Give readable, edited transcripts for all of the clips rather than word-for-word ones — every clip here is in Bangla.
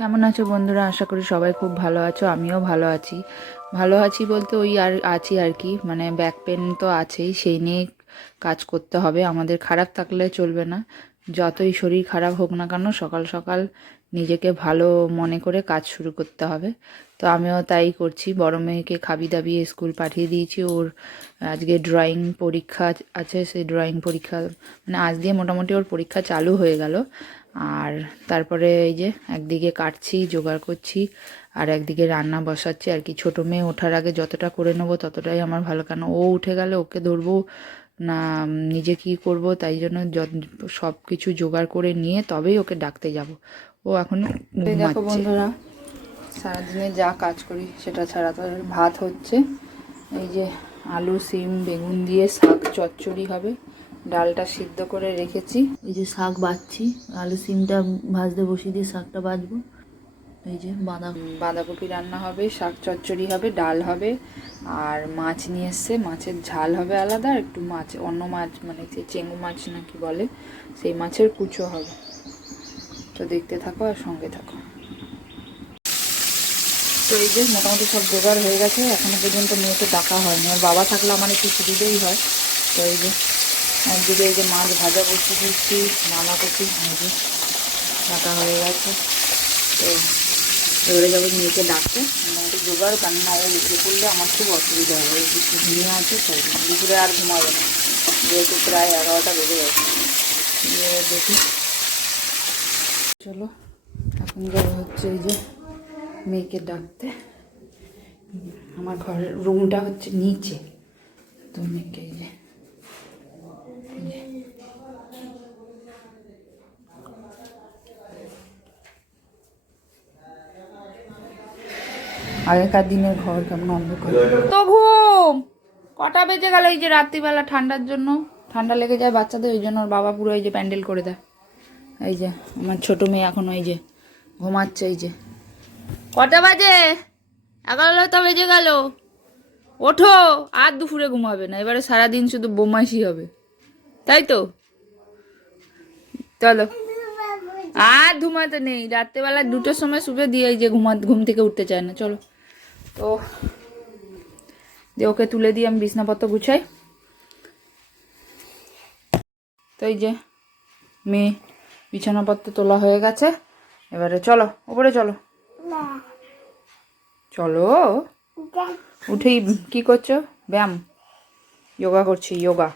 কেমন আছো বন্ধুরা? আশা করি সবাই খুব ভালো আছো। আমিও ভালো আছি। ভালো আছি বলতে ওই আর আছি আর কি, মানে ব্যাক পেন তো আছেই, সেই নিয়ে কাজ করতে হবে। আমাদের খারাপ থাকলে চলবে না। যতই শরীর খারাপ হোক না কেন, সকাল সকাল নিজেকে ভালো মনে করে কাজ শুরু করতে হবে। তো আমিও তাই করছি। বড় মেয়েকে খাবি দাবিয়ে স্কুল পাঠিয়ে দিয়েছি। ওর আজকে ড্রয়িং পরীক্ষা আছে, সেই ড্রয়িং পরীক্ষা মানে আজ দিয়ে মোটামুটি ওর পরীক্ষা চালু হয়ে গেল। আর তারপরে এই যে একদিকে কাটছি, জোগাড় করছি, আর একদিকে রান্না বসাচ্ছি আর কি। ছোটো মেয়ে ওঠার আগে যতটা করে নেবো ততটাই আমার ভালো, কেন ও উঠে গেলে ওকে ধরবো না নিজে কি করব, তাই জন্য সব কিছু জোগাড় করে নিয়ে তবেই ওকে ডাকতে যাব। ও এখন দেখো বন্ধুরা, সারাদিনে যা কাজ করি সেটা ছাড়া তো ভাত হচ্ছে। এই যে আলু সিম বেগুন দিয়ে শাক চচ্চড়ি হবে, ডালটা সিদ্ধ করে রেখেছি। এই যে শাক বাছছি, আলু সিমটা ভাজতে বসিয়ে দিয়ে শাকটা বাছবো। এই যে বাঁধাকপি রান্না হবে, শাক চচ্চড়ি হবে, ডাল হবে, আর মাছ নিয়ে এসছে, মাছের ঝাল হবে আলাদা, আর একটু মাছ অন্য মাছ মানে সেই চেঙ্গু মাছ না কি বলে, সেই মাছের কুচো হবে। তো দেখতে থাকো আর সঙ্গে থাকো। তো এই যে মোটামুটি সব জোগাড় হয়ে গেছে। এখনো পর্যন্ত মেয়েকে ডাকা হয়নি। আর বাবা থাকলে আমার একটু সুবিধেই হয়। তো এই যে একদিকে এই যে মাছ ভাজা বসিয়ে দিচ্ছি, বাঁধাকপি এই যে ডাকা হয়ে গেছে। তো এবারে যাবো মেয়েকে ডাকতে, মোটামুটি জোগাড়, কেননা ও উঠে পড়লে আমার খুব অসুবিধা হয়। একটু ঘুমিয়ে আছে, তাই দুপুরে আর ঘুমাবে না, যেহেতু প্রায় 11টা বেজে গেছে। দেখি, চলো এখন যাবো হচ্ছে এই যে মেয়েকে ডাকতে। আমার ঘরের রুমটা হচ্ছে নিচে, তো মেয়েকে এই যে আগেকার দিনের ঘর কেমন অন্ধকার। তো ঘুম কটা বেজে গেল? এই যে রাত্রিবেলা ঠান্ডার জন্য, ঠান্ডা লেগে যায় বাচ্চাদের, ওই জন্য ওর বাবা পুরো এই যে প্যান্ডেল করে দেয়। এই যে আমার ছোট মেয়ে এখন ওই যে ঘুমাচ্ছে। এই যে কটা বাজে? 11টা বেজে গেল। ওঠো, আর দুপুরে ঘুমাবে না, এবারে সারাদিন শুধু বোমাইশি হবে, তাই তো? চলো, আর ঘুমাতে নেই, রাত্রেবেলা 2টোর সময় শুবে দিয়ে এই যে ঘুম থেকে উঠতে চায় না। চলো তো যে ওকে তুলে দিয়ে আমি বিছনাপত্র গুছাই। তো এই যে মেয়ে বিছানাপত্র তোলা হয়ে গেছে, এবারে চলো উপরে চলো। চলো, উঠেই কি করছো? ব্যায়াম, যোগা করছি, যোগা।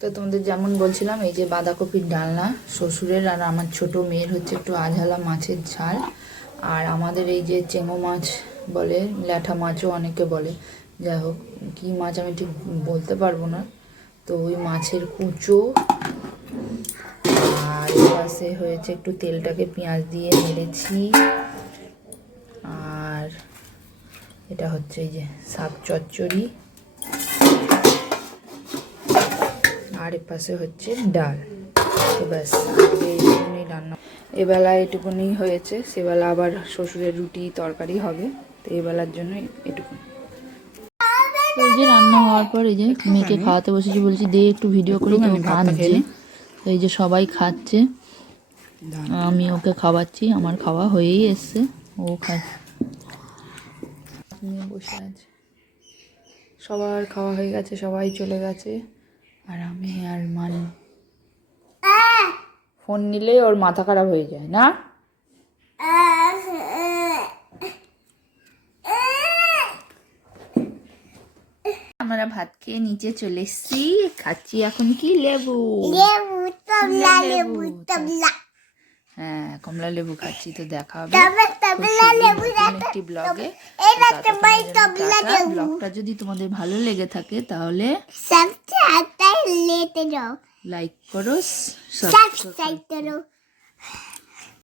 তো তোমাদের যেমন বলছিলাম, এই যে বাঁধাকপির ডালনা শ্বশুরের, আর আমার ছোট মেয়ের হচ্ছে একটু আঝালা মাছের ঝাল, আর আমাদের এই যে চেঙো মাছ বলে, ল্যাঠা মাছও অনেকে বলে, যাই হোক কী মাছ আমি ঠিক বলতে পারবো না। তো ওই মাছের কুচো, আর পাশে হয়েছে একটু তেলটাকে পেঁয়াজ দিয়ে নেড়েছি, আর এটা হচ্ছে এই যে শাক চচ্চড়ি, আর এর পাশে হচ্ছে ডাল। তো ব্যাস, এইটুকুনি রান্না, এবেলা এটুকুনি হয়েছে। সেবেলা আবার শ্বশুরের রুটি তরকারি হবে, তো এবেলার জন্য এটুকুনি। এই যে রান্না হওয়ার পর এই যে মেয়েকে খাওয়াতে বসেছি, বলছি দে একটু ভিডিও করি, তো কাঁদছে। এই যে সবাই খাচ্ছে, আমি ওকে খাওয়াচ্ছি, আমার খাওয়া হয়েই এসছে, ও খাচ্ছে, বসে আছে। সবার খাওয়া হয়ে গেছে, সবাই চলে গেছে, আর আমি আর মান ফোন নিলেই ওর মাথা খারাপ হয়ে যায় না। আমরা ভাত খেয়ে নিচে চলে এসেছি, খাচ্ছি এখন কি লেবু, হ্যাঁ কমলা লেবু খাচ্ছি। তো দেখা হবে একটি ব্লগে। ব্লগটা যদি তোমাদের ভালো লেগে থাকে তাহলে লাইক করো, সাবস্ক্রাইব করো।